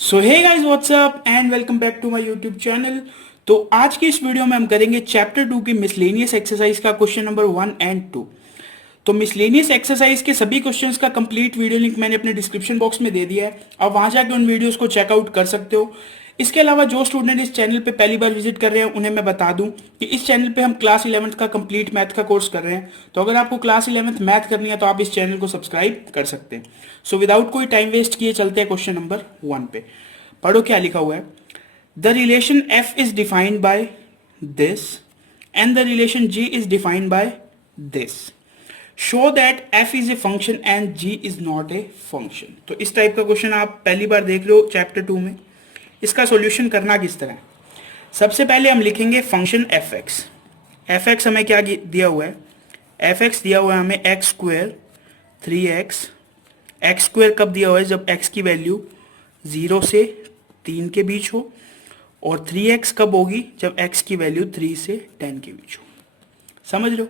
So hey guys what's up and welcome back to my YouTube channel. तो आज की इस वीडियो में हम करेंगे चैप्टर 2 की मिसलेनियस एक्सरसाइज का क्वेश्चन नंबर 1 एंड 2। तो मिसलेनियस एक्सरसाइज के सभी क्वेश्चंस का कंप्लीट वीडियो लिंक मैंने अपने डिस्क्रिप्शन बॉक्स में दे दिया है, आप वहां जाके उन वीडियोस को चेकआउट कर सकते हो। इसके अलावा जो स्टूडेंट इस चैनल पे पहली बार विजिट कर रहे हैं उन्हें मैं बता दूं कि इस चैनल पे हम क्लास 11th का कंप्लीट मैथ का कोर्स कर रहे हैं। तो अगर आपको क्लास 11th मैथ करनी है तो आप इस चैनल को सब्सक्राइब कर सकते हैं। सो विदाउट कोई टाइम वेस्ट किए चलते हैं क्वेश्चन नंबर 1 पे। पढ़ो क्या लिखा हुआ है। The relation F is defined by this and the relation G is defined by this. Show that F is a function and G is not a function. तो इस टाइप का क्वेश्चन आप पहली बार देख रहे हो चैप्टर 2 में। इसका सॉल्यूशन करना किस तरह है, सबसे पहले हम लिखेंगे function F x. F x हमें क्या दिया हुआ है, एफ एक्स दिया हुआ है हमें x square 3x। X square कब दिया हुआ है, जब एक्स की वैल्यू 0 से 3 के बीच हो, और 3x कब होगी, जब x की वैल्यू 3 से 10 के बीच हो। समझ लो।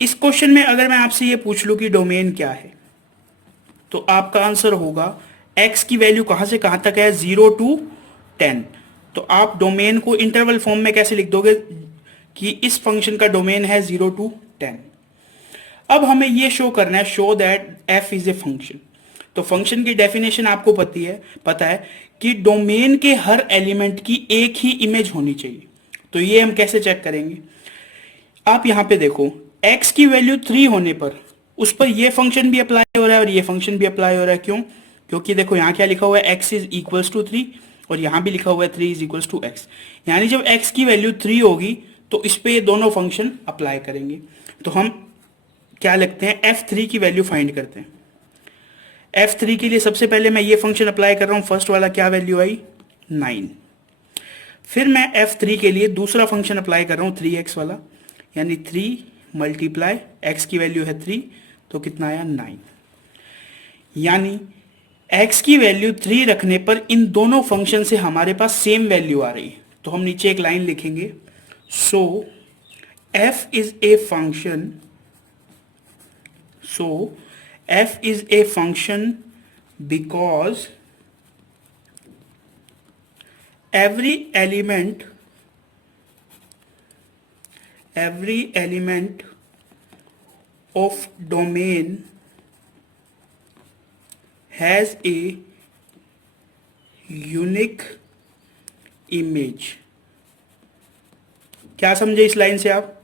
इस क्वेश्चन में अगर मैं आपसे ये पूछ लूं कि डोमेन क्या है, तो आपका आंसर होगा x की वैल्यू कहां से कहां तक है, 0 to 10। तो आप डोमेन को इंटरवल फॉर्म में कैसे लिख दोगे कि इस फंक्शन का डोमेन है 0 to 10। अब हमें ये शो करना है, show that f is a function. तो फंक्शन की डेफिनेशन आपको पता है कि डोमेन के हर एलिमेंट की एक ही इमेज होनी चाहिए। तो ये हम कैसे चेक करेंगे, आप यहां पे देखो x की वैल्यू 3 होने पर उस पर ये फंक्शन भी अप्लाई हो रहा है और ये फंक्शन भी अप्लाई हो रहा है। क्यों? क्योंकि देखो यहां क्या लिखा हुआ है, x इज इक्वल्स टू 3, और यहां भी लिखा हुआ है 3 इज इक्वल्स टू x। यानी जब x की वैल्यू 3 होगी तो इस पे ये दोनों फंक्शन अप्लाई करेंगे। तो हम क्या लिखते हैं, f3 की वैल्यू फाइंड करते हैं। f3 के लिए सबसे पहले मैं ये फंक्शन अप्लाई कर रहा हूं, फर्स्ट वाला क्या वैल्यू आई 9। फिर मैं f3 के लिए दूसरा फंक्शन अप्लाई कर रहा हूं 3x वाला, यानी 3 मल्टीप्लाई x की वैल्यू है 3, तो कितना आया 9। यानी x की वैल्यू 3 रखने पर इन दोनों फंक्शन से हमारे पास सेम वैल्यू आ रही है। तो हम नीचे एक लाइन लिखेंगे, सो f is a function, so f is a function because every element of domain has a unique image। क्या समझे इस लाइन से आप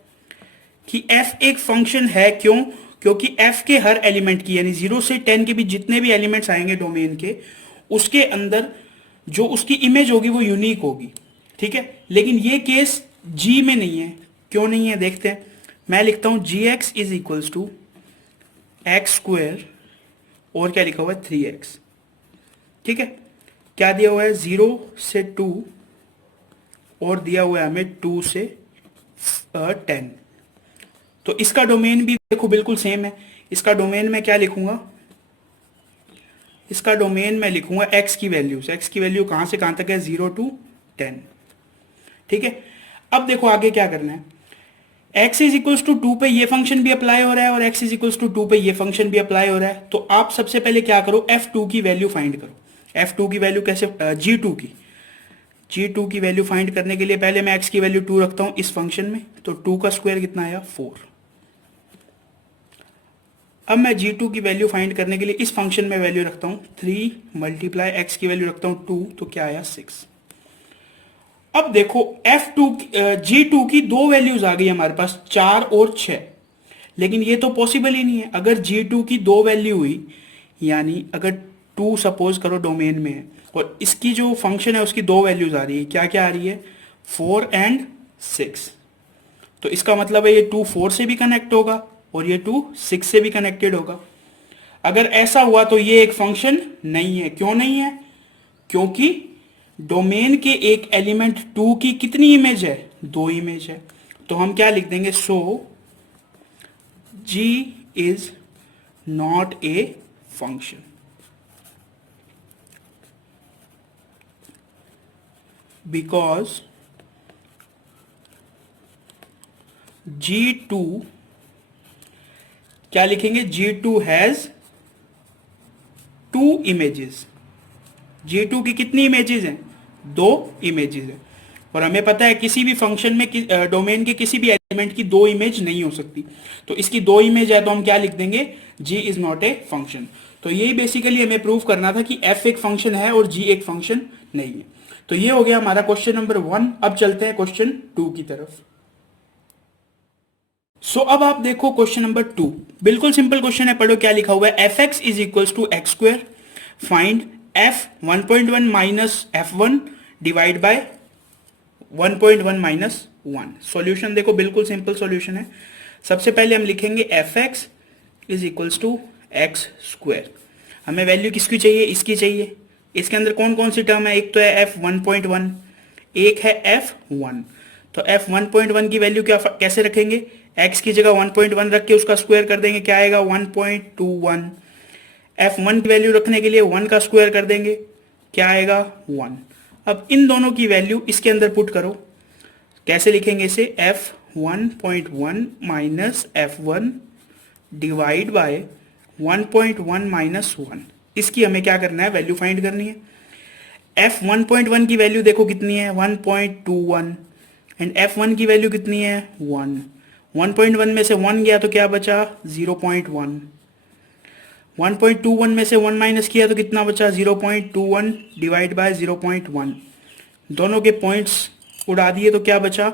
कि f एक फंक्शन है। क्यों? क्योंकि f के हर एलिमेंट की, यानी 0 से 10 के बीच जितने भी एलिमेंट्स आएंगे डोमेन के, उसके अंदर जो उसकी इमेज होगी वो यूनिक होगी। ठीक है, लेकिन ये केस g में नहीं है। क्यों नहीं है, देखते हैं। मैं लिखता हूं gx is equals to X square, और क्या लिखा हुआ है 3x। ठीक है, क्या दिया हुआ है 0 से 2, और दिया हुआ है हमें 2 से 10। तो इसका डोमेन भी देखो बिल्कुल सेम है। इसका डोमेन में क्या लिखूंगा, इसका डोमेन में लिखूंगा x की वैल्यूज। x की वैल्यू कहां से कहां तक है, 0 to 10। ठीक है, अब देखो आगे क्या करना है। x इज इक्वल्स टू 2 पे ये फंक्शन भी अप्लाई हो रहा है, और x इज इक्वल्स टू 2 पे ये फंक्शन भी अप्लाई हो रहा है। तो आप सबसे पहले क्या करो, f2 की वैल्यू फाइंड करो। f2 की वैल्यू कैसे, g2 की वैल्यू फाइंड करने के लिए पहले मैं x की वैल्यू 2 रखता हूं इस फंक्शन में। तो 2 का स्क्वायर कितना आया 4। अब मैं g2 की वैल्यू फाइंड करने के लिए इस फंक्शन में वैल्यू रखता हूं 3 मल्टीप्लाई x की वैल्यू रखता हूं 2, तो क्या आया 6। अब देखो g2 की दो वैल्यूज आ गई हमारे पास, 4 और 6। लेकिन ये तो पॉसिबल ही नहीं है। अगर g2 की दो वैल्यू हुई, यानी अगर 2 सपोज करो डोमेन में है और इसकी जो फंक्शन है उसकी दो वैल्यूज आ रही है, क्या क्या आ रही है, 4 एंड 6। तो इसका मतलब है ये 2 4 से भी कनेक्ट होगा और ये 2 6 से भी कनेक्टेड होगा। अगर ऐसा हुआ तो ये एक फंक्शन नहीं है। क्यों नहीं है? क्योंकि डोमेन के एक एलिमेंट 2 की कितनी इमेज है, 2 इमेज है। तो हम क्या लिख देंगे, सो g is not a function because g2, क्या लिखेंगे, g2 हैज 2 इमेजेस। G2 की कितनी इमेजेस हैं, 2 इमेजेस हैं। और हमें पता है किसी भी फंक्शन में डोमेन के किसी भी एलिमेंट की 2 इमेज नहीं हो सकती, तो इसकी 2 इमेज है तो हम क्या लिख देंगे, G is not a function. तो यही बेसिकली हमें प्रूव करना था कि F एक फंक्शन है और G एक फंक्शन नहीं है। तो ये हो गया हमारा क्वेश्चन नंबर 1। अब चलते हैं क्वेश्चन 2 की तरफ। अब आप देखो क्वेश्चन नंबर 2, बिल्कुल सिंपल क्वेश्चन है, पढ़ो क्या लिखा हुआ है। F X is equals to X square, find F 1.1 minus F one divide by 1.1 minus 1। Solution देखो बिल्कुल सिंपल सॉल्यूशन है। सबसे पहले हम लिखेंगे F X is equals to X square. हमें वैल्यू किसकी चाहिए, इसकी चाहिए। इसके अंदर कौन कौन सी टर्म है, एक तो है एफ 1.1, एक है एफ 1। तो एफ 1.1 की वैल्यू क्या कैसे रखेंगे, x की जगह 1.1 रख के उसका स्क्वायर कर देंगे, क्या आएगा 1.21। f1 की वैल्यू रखने के लिए 1 का स्क्वायर कर देंगे, क्या आएगा 1। अब इन दोनों की वैल्यू इसके अंदर पुट करो, कैसे लिखेंगे इसे, f1.1 minus f1 divide by 1.1 minus 1। इसकी हमें क्या करना है, वैल्यू फाइंड करनी है। f1.1 की वैल्यू देखो कितनी है, 1.21, एंड f1 की वैल्यू कितनी है, 1। 1.1 में से 1 गया तो क्या बचा, 0.1। 1.21 में से 1 माइनस किया तो कितना बचा, 0.21 डिवाइड बाय 0.1। दोनों के पॉइंट्स उड़ा दिए तो क्या बचा,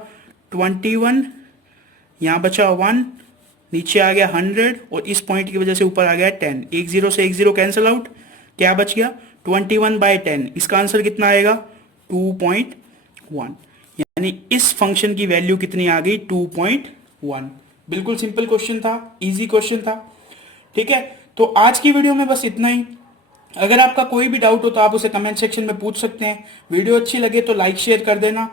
21, यहाँ बचा 1, नीचे आ गया 100, और इस पॉइंट की वजह से ऊपर आ गया 10। एक जीरो से एक जीरो कैंसिल आउट, क्या बच गया 21/10। इसका आंसर कितना आएगा, 2.1। यानी इस फंक्शन की वैल्यू कितनी आ गई, 2.1। बिल्कुल सिंपल क्वेश्चन था, इजी क्वेश्चन था। ठीक है, तो आज की वीडियो में बस इतना ही। अगर आपका कोई भी डाउट हो तो आप उसे कमेंट सेक्शन में पूछ सकते हैं। वीडियो अच्छी लगे तो लाइक शेयर कर देना।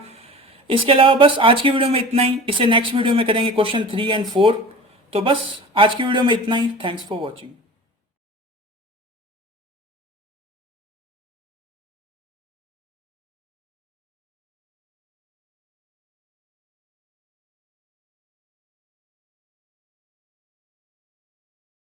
इसके अलावा बस आज की वीडियो में इतना ही। इसे नेक्स्ट वीडियो में करेंगे क्वेश्चन 3 और 4। तो बस आज की वीडियो में इतना ही। Thanks for watching.